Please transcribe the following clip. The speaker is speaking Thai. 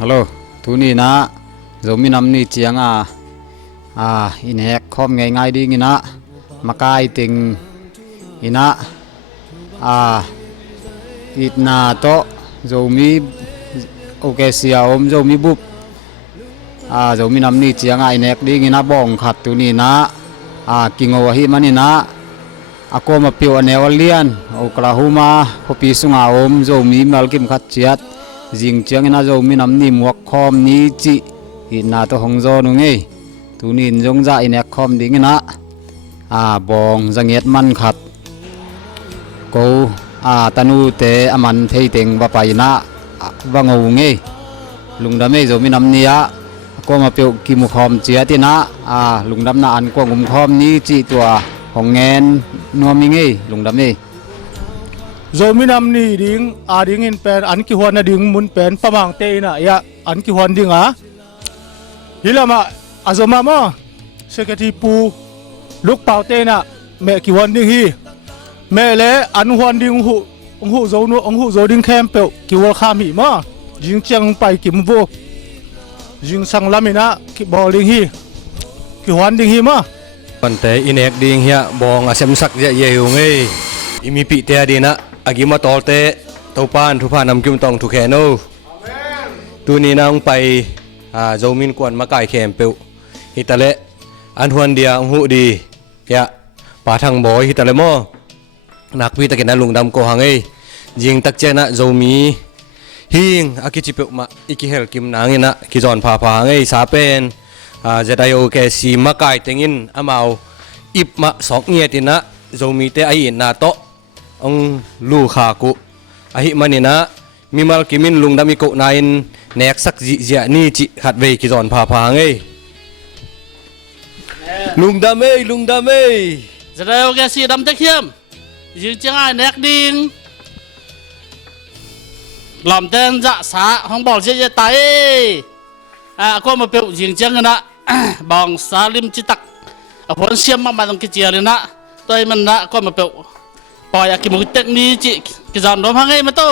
ฮัลโหลทุนี่นะเรามีน้ำนี่เจียงอินแหกคอมง่ายๆดีงี้นะมากายติงอินะอิดนาโตเรามีโอเคเสียอมเรามีบุบเรามีน้ำนี่เจียงอินแหกดีงี้นะบ้องขัดทุนี่นะกิงเอาวะฮิมันนี่นะako mapiu anewalian Oklahoma kopi sunga om zo mi malkim khat chiat jing chiang na zo mi nam ni muak khom ni chi ina to hongzo nu nge tunin jong za ine khom ding na bong zanget man khat ko tanu te aman thei teng ba pai na wangau nge lungdam e zo mi nam nia ako mapiu ki mu khom chiat na lungdam na an ko ngum khom ni chi tua hong ngen no mi ngi lung dam ni zo mi nam ni ding ding in pen an ki hwan na ding mun pen pamang te na ya an ki hwan ding hilama azoma mo secretary pu luk pau te na me ki hwan ding hi me le an hwan ding hu zo no hu zo ding kem pe ki wa kham hi ma jing chang pai kim vo jing sang lamina ki bowling hi ki hwan ding hi maวันแต่อินเอกดิ่งเฮียบองอาเซมสักเยอะเยี่ยงเงยอิมีปีเตะดีนะอากิมาตอลเตะตัวปานทุพานำกิมตองทุกแขนตัวนี้นางไปโจมินกวนมาไก่แขมเปียวฮิตาเละอันฮวนเดียหูดียะป่าทางบอยฮิตาเละโมนักวิตะเกนันลุงดำโกหังเอ้ยิงตักเจนะโจมีฮิงอากิจิเปียวมาอิกิเฮลกิมนางนะกิจอนพาเงยสาเป็นจะได้โอเคสีมาไก่เต็งินอามาอิบมาสองเงียตินะโจมีเตไออินนาโตองลูขากุอหิมันนี่นะมีมัลกิมินลุงดามิโกนายนเนกสักจิเจนี่จิขัดเวกิจอนพาเงยลุงดามเอ้จะได้โอเคสีดำตะเคียมยิงจังไงเนกดิงหล่อมเต้นจะสาห้องบอกเจ๊ไตก็มาเปียวยิงจังนะบองซาลิมจิตักผลเสียมมาตรงกิจเจริญนะตัวมันนะก็มาเปียวปล่อยกิมุกเทคนิคกิจานรวมทั้งไงมาโต